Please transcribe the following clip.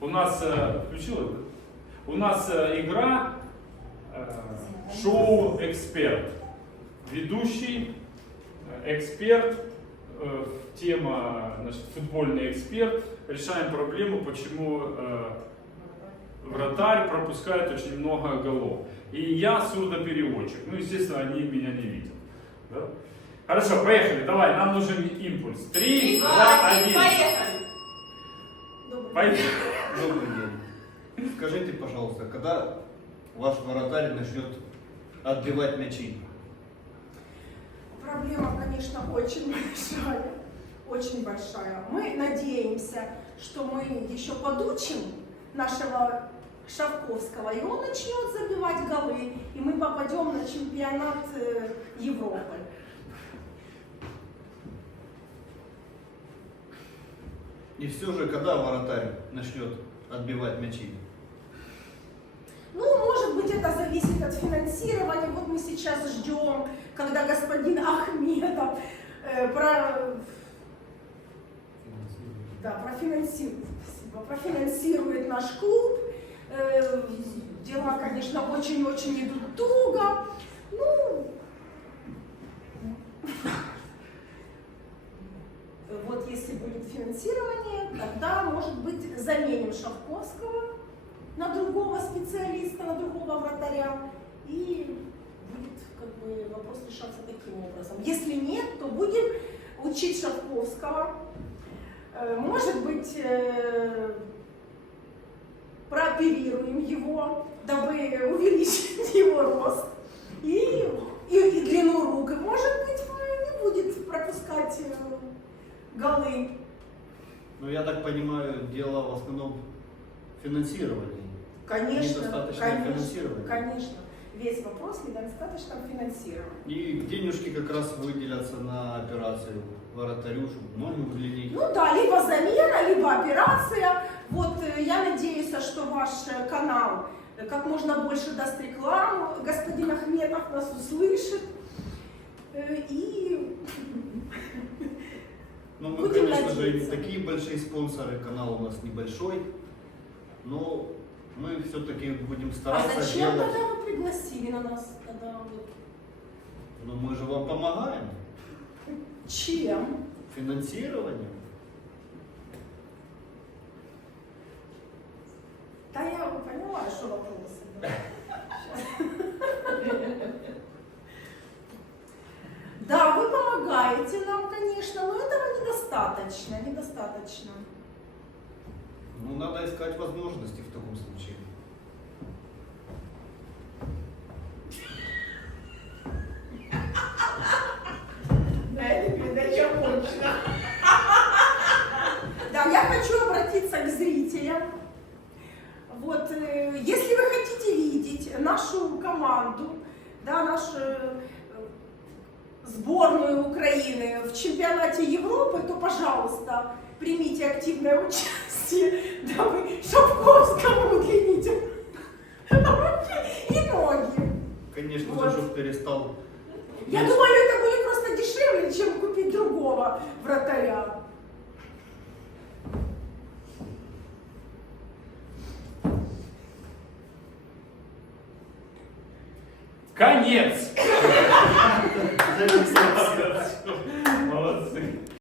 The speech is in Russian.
У нас э, включила? да? У нас э, игра э, шоу эксперт. Ведущий, эксперт, тема значит, футбольный эксперт. Решаем проблему, почему вратарь пропускает очень много голов. И я сурдопереводчик. Ну, естественно, они меня не видят. Да? Хорошо, поехали. Давай, нам нужен импульс. Три, два, один. Поехали. Поехали. Добрый день. Скажите, пожалуйста, когда ваш вратарь начнет отбивать мячи? Проблема, конечно, очень большая. Очень большая. Мы надеемся, что мы еще подучим нашего Шавковского, и он начнет забивать голы, и мы попадем на чемпионат э, Европы. И все же, когда вратарь начнет отбивать мячи? Ну, может быть, это зависит от финансирования. Вот мы сейчас ждем, когда господин Ахмедов э, про, да, профинансирует, спасибо, профинансирует наш клуб. Э, дела, конечно, очень-очень идут туго. Ну, вот если будет финансирование, тогда, может быть, заменим Шавковского на другого специалиста, на другого вратаря, и будет как бы вопрос решаться таким образом. Если нет, то будем учить Шавковского. Э, Может быть, э, прооперируем его, дабы увеличить его рост и, и, и длину рук. И, может быть, не будет пропускать э, голы. Ну, я так понимаю, дело в основном в финансировании. Конечно, конечно, финансирование. конечно. Весь вопрос недостаточном финансировании. И денежки как раз выделятся на операцию вратарю, чтобы ноги удлинить. Ну да, либо замена, либо операция. Вот э, я надеюсь, что ваш э, канал э, как можно больше даст рекламу. Господин Ахметов нас услышит. И Ну, мы, Будем конечно же, не надеяться. такие большие спонсоры, канал у нас небольшой, но мы все-таки будем а стараться зачем делать. тогда вы пригласили на нас? Тогда вот Но мы же вам помогаем чем? финансированием. Да я поняла, что вопросы. да. Да, вы помогаете нам, конечно, но этого недостаточно, недостаточно. Ну, надо искать возможности в таком случае. Да, эта передача кончена. Да, я хочу обратиться к зрителям. Вот, э, если вы хотите видеть нашу команду, да, нашу э, сборную Украины в чемпионате Европы, то, пожалуйста, примите активное участие, дабы Шапковскому удлинить руки и ноги. Конечно Вот. же, чтобы перестал. Я думаю, это будет просто дешевле, чем купить другого вратаря. Конец!